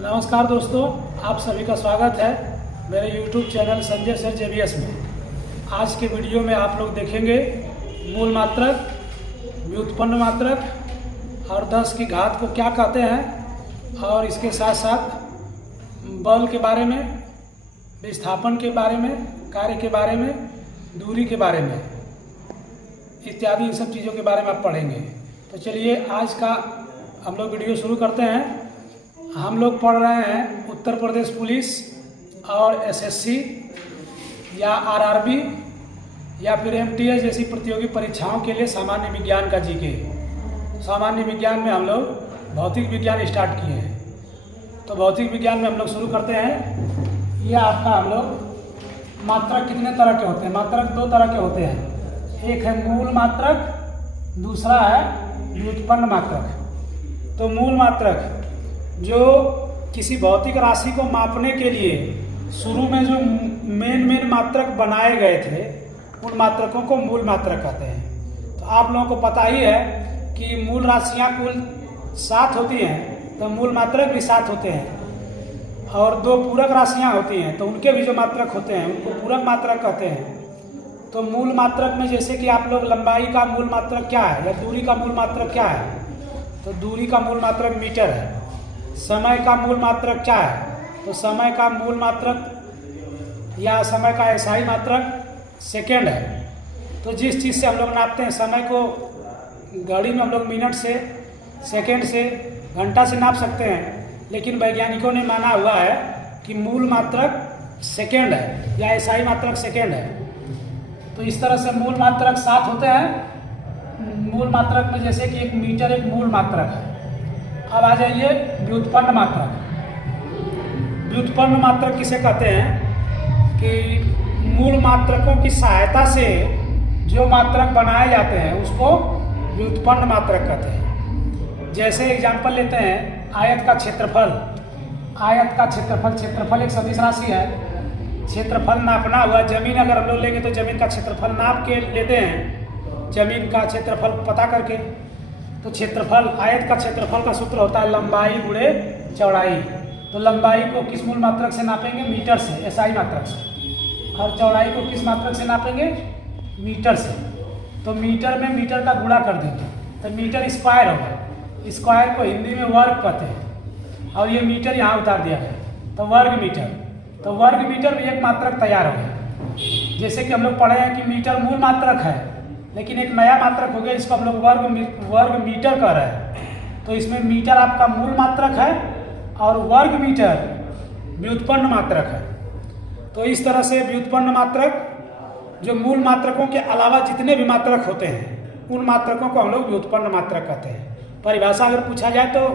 नमस्कार दोस्तों, आप सभी का स्वागत है मेरे YouTube channel Sanjay sir JBS में। आज के वीडियो में आप लोग देखेंगे मूल मात्रक, व्युत्पन्न मात्रक और 10 की घात को क्या कहते हैं, और इसके साथ साथ बल के बारे में, विस्थापन के बारे में, कार्य के बारे में, दूरी के बारे में इत्यादि इन सब चीज़ों के बारे में आप पढ़ेंगे। तो चलिए आज का हम लोग वीडियो शुरू करते हैं। हम लोग पढ़ रहे हैं उत्तर प्रदेश पुलिस और SSC या RRB या फिर MTS जैसी प्रतियोगी परीक्षाओं के लिए सामान्य विज्ञान का जीके। सामान्य विज्ञान में हम लोग भौतिक विज्ञान स्टार्ट किए हैं, तो भौतिक विज्ञान में हम लोग शुरू करते हैं। ये आपका हम लोग मात्रक कितने तरह के होते हैं? मात्रक दो तरह के होते हैं, एक है मूल मात्रक, दूसरा है व्युत्पन्न मात्रक। तो मूल मात्रक जो किसी भौतिक राशि को मापने के लिए शुरू में जो मेन मात्रक बनाए गए थे, उन मात्रकों को मूल मात्रक कहते हैं। तो आप लोगों को पता ही है कि मूल राशियां कुल 7 होती हैं, तो मूल मात्रक भी 7 होते हैं। और 2 पूरक राशियां होती हैं, तो उनके भी जो मात्रक होते हैं उनको पूरक मात्रक कहते हैं। तो मूल मात्रक में जैसे कि आप लोग लंबाई का मूल मात्रक क्या है या दूरी का मूल मात्रक क्या है, तो दूरी का मूल मात्रक मीटर है। समय का मूल मात्रक क्या है, तो समय का मूल मात्रक या समय का SI मात्रक सेकेंड है। तो जिस चीज़ से हम लोग नापते हैं समय को, घड़ी में हम लोग मिनट से, सेकेंड से, घंटा से नाप सकते हैं, लेकिन वैज्ञानिकों ने माना हुआ है कि मूल मात्रक सेकेंड है या SI मात्रक सेकेंड है। तो इस तरह से मूल मात्रक 7 होते हैं। मूल मात्रक में जैसे कि एक मीटर एक मूल मात्रक है। अब आ जाइए व्युत्पन्न मात्रक। व्युत्पन्न मात्रक किसे कहते हैं कि मूल मात्रकों की सहायता से जो मात्रक बनाए जाते हैं उसको व्युत्पन्न मात्रक कहते हैं। जैसे एग्जांपल लेते हैं, आयत का क्षेत्रफल। आयत का क्षेत्रफल एक सदिश राशि है। क्षेत्रफल नापना हुआ, जमीन अगर हम लोग लेंगे तो जमीन का क्षेत्रफल नाप के लेते हैं, जमीन का क्षेत्रफल पता करके। तो क्षेत्रफल, आयत का क्षेत्रफल का सूत्र होता है लंबाई गुणे चौड़ाई। तो लंबाई को किस मूल मात्रक से नापेंगे? मीटर से, SI मात्रक से। और चौड़ाई को किस मात्रक से नापेंगे? मीटर से। तो मीटर में मीटर का गुणा कर देंगे तो मीटर स्क्वायर होगा। स्क्वायर को हिंदी में वर्ग कहते हैं, और ये मीटर यहाँ उतार दिया है, तो वर्ग मीटर। तो वर्ग मीटर में एक मात्रक तैयार हो गया। जैसे कि हम लोग पढ़े हैं कि मीटर मूल मात्रक है, लेकिन एक नया मात्रक हो गया, इसको हम लोग वर्ग मीटर कह रहे हैं। तो इसमें मीटर आपका मूल मात्रक है और वर्ग मीटर व्युत्पन्न मात्रक है। तो इस तरह से व्युत्पन्न मात्रक, जो मूल मात्रकों के अलावा जितने भी मात्रक होते हैं उन मात्रकों को हम लोग व्युत्पन्न मात्रक कहते हैं। परिभाषा अगर पूछा जाए तो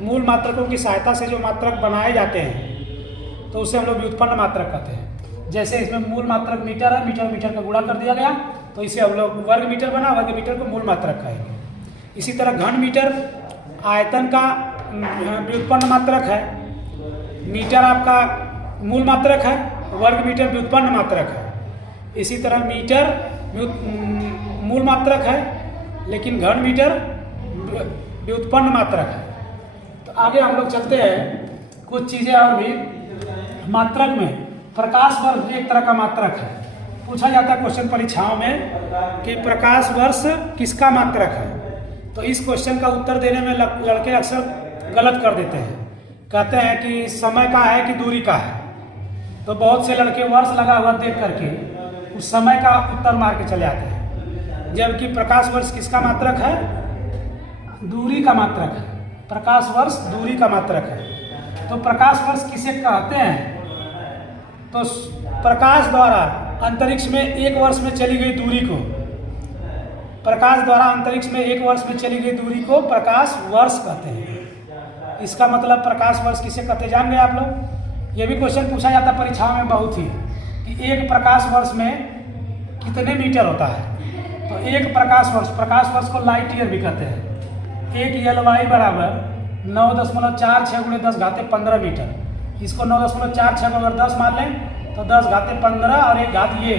मूल मात्रकों की सहायता से जो मात्रक बनाए जाते हैं तो उसे हम लोग व्युत्पन्न मात्रक कहते हैं। जैसे इसमें मूल मात्रक मीटर है, मीटर का गुणा कर दिया गया, तो इसे हम लोग वर्ग मीटर बना, वर्ग मीटर को मूल मात्रक कहेंगे। इसी तरह घन मीटर आयतन का व्युत्पन्न मात्रक है। मीटर आपका मूल मात्रक है, वर्ग मीटर व्युत्पन्न मात्रक है। इसी तरह मीटर मूल मात्रक है, लेकिन घन मीटर व्युत्पन्न मात्रक है। तो आगे हम लोग चलते हैं, कुछ चीज़ें और भी। मात्रक में प्रकाश वर्ष भी एक तरह का मात्रक है। पूछा जाता है क्वेश्चन परीक्षाओं में कि प्रकाश वर्ष किसका मात्रक है। तो इस क्वेश्चन का उत्तर देने में लड़के अक्सर गलत कर देते हैं, कहते हैं कि समय का है कि दूरी का है। तो बहुत से लड़के वर्ष लगा हुआ देख करके उस समय का उत्तर मार के चले आते हैं, जबकि प्रकाश वर्ष किसका मात्रक है? दूरी का मात्रक है। प्रकाश वर्ष दूरी का मात्रक है। तो प्रकाश वर्ष किसे कहते हैं? तो प्रकाश द्वारा अंतरिक्ष में 1 वर्ष में चली गई दूरी को, प्रकाश द्वारा अंतरिक्ष में 1 वर्ष में चली गई दूरी को प्रकाश वर्ष कहते हैं। इसका मतलब प्रकाश वर्ष किसे कहते जान गए आप लोग? ये भी क्वेश्चन पूछा जाता है परीक्षाओं में बहुत ही, कि एक प्रकाश वर्ष में कितने मीटर होता है। तो एक प्रकाश वर्ष को लाइट ईयर भी कहते हैं। एक LY बराबर 9.46 × 10⁻15 मीटर। इसको 9.46 को अगर 10 मान लें तो 10⁻15 और 1 घात ये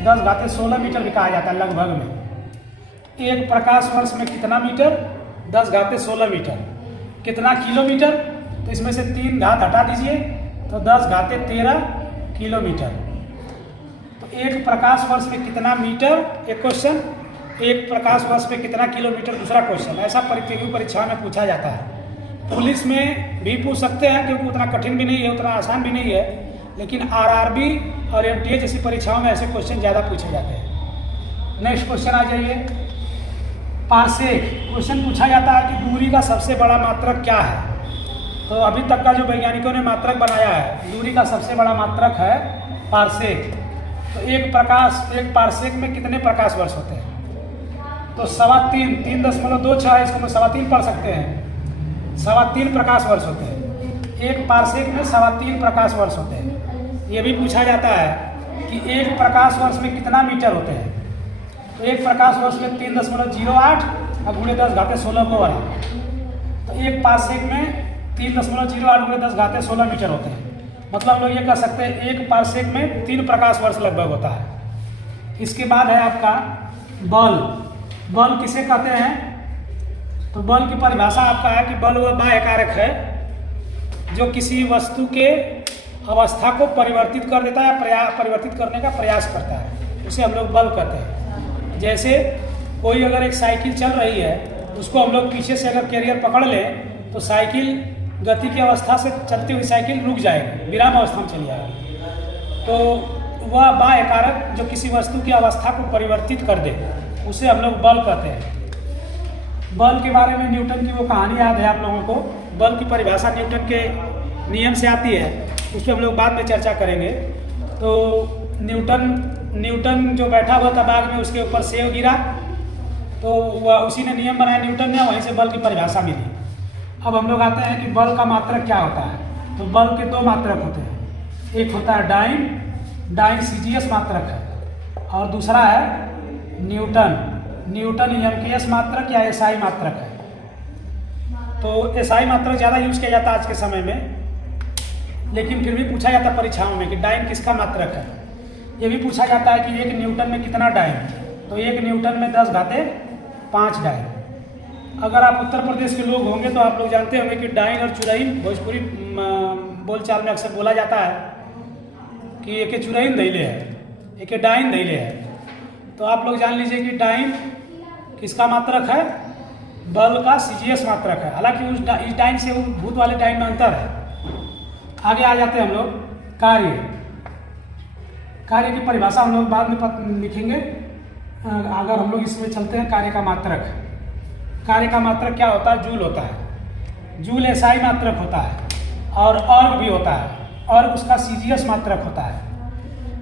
10⁻16 मीटर भी कहा जाता है लगभग में। एक प्रकाश वर्ष में कितना मीटर? 10⁻16 मीटर। कितना किलोमीटर? तो इसमें से 3 घात हटा दीजिए तो 10 घाते 13 किलोमीटर। तो एक प्रकाश वर्ष में कितना मीटर, एक क्वेश्चन, एक प्रकाश वर्ष में कितना किलोमीटर दूसरा क्वेश्चन। ऐसा प्रतियोगी परीक्षा में पूछा जाता है। पुलिस में भी पूछ सकते हैं क्योंकि उतना कठिन भी नहीं है, उतना आसान भी नहीं है, लेकिन आरआरबी और एमटीए जैसी परीक्षाओं में ऐसे क्वेश्चन ज़्यादा पूछे जाते हैं। नेक्स्ट क्वेश्चन आ जाइए, पारसेक। क्वेश्चन पूछा जाता है कि दूरी का सबसे बड़ा मात्रक क्या है। तो अभी तक का जो वैज्ञानिकों ने मात्रक बनाया है, दूरी का सबसे बड़ा मात्रक है पारसेक। तो एक पारसेक में कितने प्रकाश वर्ष होते हैं? तो 3.26 इसको हम 3.25 पढ़ सकते हैं। 3.25 प्रकाश वर्ष होते हैं। एक पारसेक में 3.25 प्रकाश वर्ष होते हैं। ये भी पूछा जाता है कि एक प्रकाश वर्ष में कितना मीटर होते हैं। तो एक प्रकाश वर्ष में 3.08 और गुणे 10 घाते 16 को वाला। तो एक पारसेक में 3.08 गुणे 10 घाते 16 मीटर होते हैं। मतलब हम लोग ये कह सकते हैं एक पारसेक में 3 प्रकाश वर्ष लगभग होता है। इसके बाद है आपका बल। बल किसे कहते हैं? तो बल की परिभाषा आपका है कि बल वह बाह्य कारक है जो किसी वस्तु के अवस्था को परिवर्तित कर देता है या परिवर्तित करने का प्रयास करता है, उसे हम लोग बल कहते हैं। जैसे कोई अगर एक साइकिल चल रही है, उसको हम लोग पीछे से अगर कैरियर पकड़ लें तो साइकिल गति की अवस्था से चलती हुई साइकिल रुक जाएगी, विराम अवस्था में चली जाएगी। तो वह बाह्य कारक जो किसी वस्तु की अवस्था को परिवर्तित कर दे, उसे हम लोग बल कहते हैं। बल के बारे में न्यूटन की वो कहानी याद है आप लोगों को। बल की परिभाषा न्यूटन के नियम से आती है, उस पर हम लोग बाद में चर्चा करेंगे। तो न्यूटन जो बैठा हुआ था बाग में, उसके ऊपर सेब गिरा, तो वह उसी ने नियम बनाया न्यूटन ने, वहीं से बल की परिभाषा मिली। अब हम लोग आते हैं कि बल का मात्रक क्या होता है। तो बल के 2 मात्रक होते हैं। एक होता है डाइन सीजीएस मात्रक है, और दूसरा है न्यूटन एमकेएस मात्रक या एसआई मात्रक है। तो एसआई मात्रक ज़्यादा यूज किया जाता है आज के समय में, लेकिन फिर भी पूछा जाता है परीक्षाओं में कि डाइन किसका मात्रक है। ये भी पूछा जाता है कि 1 न्यूटन में कितना डाइन। तो 1 न्यूटन में 10 घाते 5 डाइन। अगर आप उत्तर प्रदेश के लोग होंगे तो आप लोग जानते होंगे कि डाइन और चुरैन भोजपुरी बोलचाल में अक्सर बोला जाता है कि एक चुरैन धैले है, एक डाइन धैले है। तो आप लोग जान लीजिए कि डाइन किसका मात्रक है? बल का सीजीएस मात्रक है। हालांकि इस डाइन से वो भूत वाले डाइन में अंतर है। आगे आ जाते हैं हम लोग कार्य की परिभाषा हम लोग बाद में लिखेंगे। अगर हम लोग इसमें चलते हैं, कार्य का मात्रक क्या होता है? जूल होता है। जूल एसआई मात्रक होता है और अर्ग भी होता है, और उसका सीजीएस मात्रक होता है।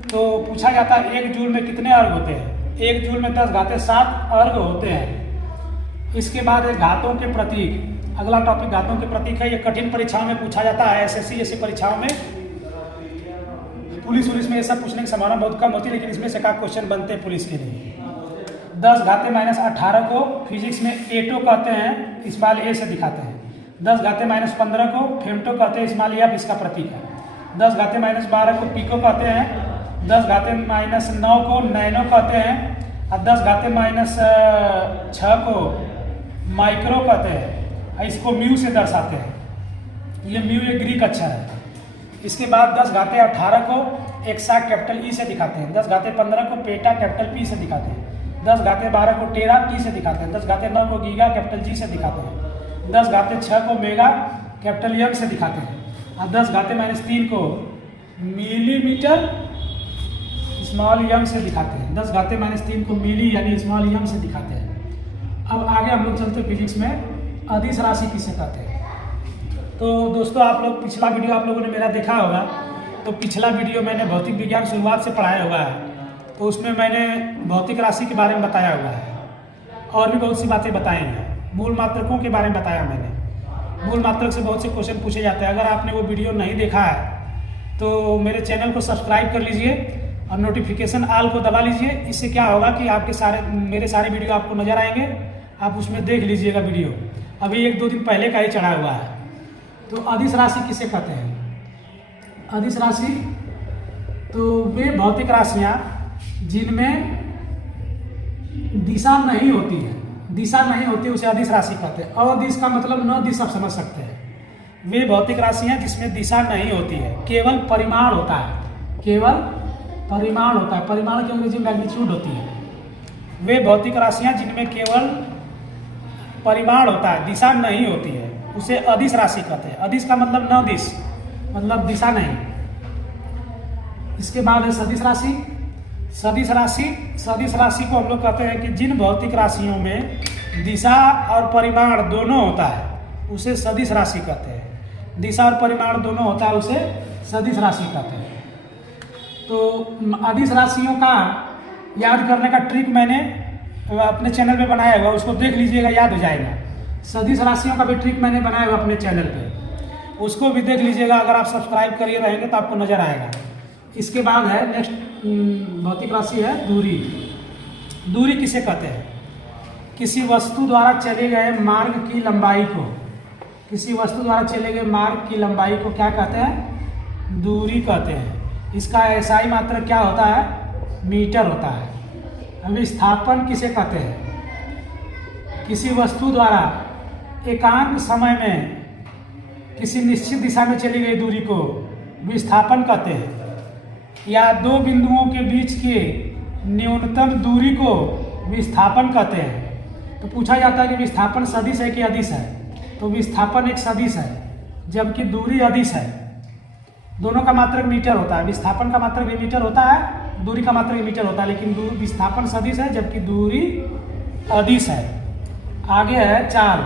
तो पूछा जाता है 1 जूल में कितने अर्ग होते हैं? 1 जूल में 10 घाते 7 अर्ग होते हैं। इसके बाद है घातों के प्रतीक। अगला टॉपिक घातों के प्रतीक है। ये कठिन परीक्षाओं में पूछा जाता है। एसएससी जैसी परीक्षाओं में, पुलिस में ये सब पूछने की संभावना बहुत कम होती है, लेकिन इसमें से का क्वेश्चन बनते हैं पुलिस के लिए। 10 घाते -18 को फिजिक्स में एटो कहते हैं, स्मॉल ए से दिखाते हैं। 10 घाते -15 को फेमटो कहते हैं, स्मॉल एफ इसका प्रतीक है। 10 घाते -12 को पिको कहते हैं। 10 घाते -9 को नैनो कहते हैं, और 10 घाते -6 को माइक्रो कहते हैं। इसको म्यू से दर्शाते हैं। ये म्यू एक ग्रीक अक्षर है। इसके बाद 10 घाते 18 को एक्सा कैपिटल ई से दिखाते हैं। 10 घाते 15 को पेटा कैपिटल पी से दिखाते हैं। 10 घाते 12 को टेरा टी से दिखाते हैं। 10 घाते 9 को गीगा कैपिटल जी से दिखाते हैं। 10 घाते 6 को मेगा कैपिटल एम से दिखाते हैं, और 10 घाते -3 को मिलीमीटर स्मॉल एम से दिखाते हैं। 10 घाते -3 को मिली यानी स्मॉल एम से दिखाते हैं। अब आगे हम लोग चलते हैं फिजिक्स में अदिश राशि किसे कहते हैं। तो दोस्तों, आप लोग पिछला वीडियो आप लोगों ने मेरा देखा होगा। तो पिछला वीडियो मैंने भौतिक विज्ञान शुरुआत से पढ़ाया हुआ है। तो उसमें मैंने भौतिक राशि के बारे में बताया हुआ है, और भी बहुत सी बातें बताई हैं। मूल मात्रकों के बारे में बताया मैंने। मूल मात्रक से बहुत से क्वेश्चन पूछे जाते हैं। अगर आपने वो वीडियो नहीं देखा है तो मेरे चैनल को सब्सक्राइब कर लीजिए और नोटिफिकेशन ऑल को दबा लीजिए। इससे क्या होगा कि आपके मेरे सारे वीडियो आपको नज़र आएंगे, आप उसमें देख लीजिएगा वीडियो। अभी 1-2 दिन पहले का ही चढ़ा हुआ है। तो अदिश राशि किसे कहते हैं? अदिश राशि तो वे भौतिक राशियाँ जिनमें दिशा नहीं होती है, उसे अदिश राशि कहते हैं। अदिश का मतलब न दिश आप समझ सकते हैं। वे भौतिक राशि हैं जिसमें दिशा नहीं होती है, केवल परिमाण होता है, केवल परिमाण होता है, परिमाण की अंग्रेजी मैग्नीट्यूड होती है। वे भौतिक राशियां जिनमें केवल परिमाण होता है, दिशा नहीं होती है, उसे अदिश राशि कहते हैं। अदिश का मतलब न दिश, मतलब दिशा नहीं। इसके बाद है सदिश राशि। सदिश राशि, सदिश राशि को हम लोग कहते हैं कि जिन भौतिक राशियों में दिशा और परिमाण दोनों होता है उसे सदिश राशि कहते हैं। दिशा और परिमाण दोनों होता है उसे सदिश राशि कहते हैं। तो अदिश राशियों का याद करने का ट्रिक मैंने अपने चैनल पे बनाया हुआ, उसको देख लीजिएगा, याद हो जाएगा। सदिश राशियों का भी ट्रिक मैंने बनाया हुआ अपने चैनल पे, उसको भी देख लीजिएगा। अगर आप सब्सक्राइब करिए रहेंगे तो आपको नजर आएगा। इसके बाद है नेक्स्ट भौतिक राशि है दूरी। दूरी किसे कहते हैं? किसी वस्तु द्वारा चले गए मार्ग की लंबाई को, किसी वस्तु द्वारा चले गए मार्ग की लंबाई को क्या कहते हैं? दूरी कहते हैं। इसका एसआई मात्रक क्या होता है? मीटर होता है। विस्थापन किसे कहते हैं? किसी वस्तु द्वारा एकांक समय में किसी निश्चित दिशा में चली गई दूरी को विस्थापन कहते हैं। या दो बिंदुओं के बीच के न्यूनतम दूरी को विस्थापन कहते हैं। तो पूछा जाता है कि विस्थापन सदिश है कि अदिश है? तो विस्थापन एक सदिश है जबकि दूरी अदिश है। दोनों का मात्रक मीटर होता है। विस्थापन का मात्रक भी मीटर होता है, दूरी का मात्रक भी मीटर होता है, लेकिन विस्थापन सदिश है जबकि दूरी अदिश है। आगे है चाल।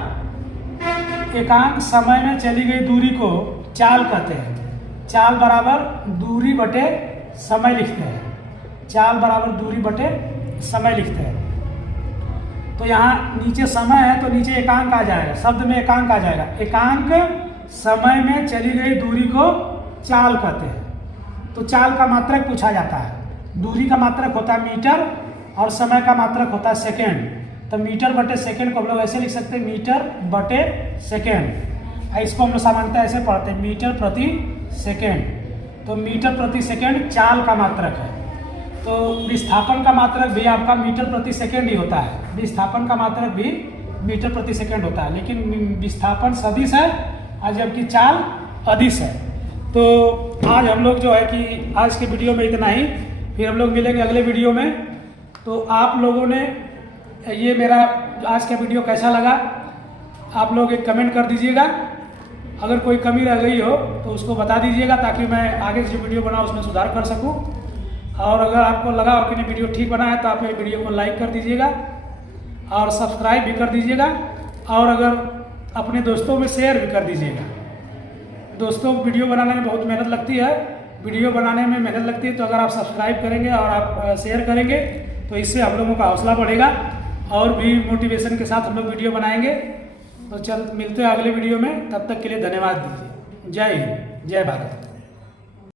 एकांक समय में चली गई दूरी को चाल कहते हैं। चाल बराबर दूरी बटे समय लिखते हैं। चाल बराबर दूरी बटे समय लिखते हैं। तो यहाँ नीचे समय है तो नीचे एकांक आ जाएगा, शब्द में एकांक आ जाएगा। एकांक समय में चली गई दूरी को चाल कहते हैं। तो चाल का मात्रक पूछा जाता है। दूरी का मात्रक होता है मीटर और समय का मात्रक होता है सेकेंड। तो मीटर बटे सेकेंड को हम लोग ऐसे लिख सकते हैं, मीटर बटे सेकेंड। इसको हम लोग सामान्यतः ऐसे पढ़ते हैं, मीटर प्रति सेकेंड। तो मीटर प्रति सेकेंड चाल का मात्रक है। तो विस्थापन का मात्रक भी आपका मीटर प्रति सेकेंड ही होता है। विस्थापन का मात्रक भी मीटर प्रति सेकेंड होता है, लेकिन विस्थापन सदिश है और जबकि चाल अदिश है। तो आज हम लोग जो है कि आज के वीडियो में इतना ही, फिर हम लोग मिलेंगे अगले वीडियो में। तो आप लोगों ने ये मेरा आज का वीडियो कैसा लगा आप लोग एक कमेंट कर दीजिएगा। अगर कोई कमी रह गई हो तो उसको बता दीजिएगा ताकि मैं आगे जो वीडियो बनाऊँ उसमें सुधार कर सकूँ। और अगर आपको लगा और कि वीडियो ठीक बना है तो आप ये वीडियो को लाइक कर दीजिएगा और सब्सक्राइब भी कर दीजिएगा। और अगर अपने दोस्तों में शेयर भी कर दीजिएगा। दोस्तों, वीडियो बनाने में बहुत मेहनत लगती है, वीडियो बनाने में मेहनत लगती है। तो अगर आप सब्सक्राइब करेंगे और आप शेयर करेंगे तो इससे हम लोगों का हौसला बढ़ेगा और भी मोटिवेशन के साथ हम लोग वीडियो बनाएंगे। तो मिलते हैं अगले वीडियो में, तब तक के लिए धन्यवाद दीजिए। जय हिंद, जय भारत।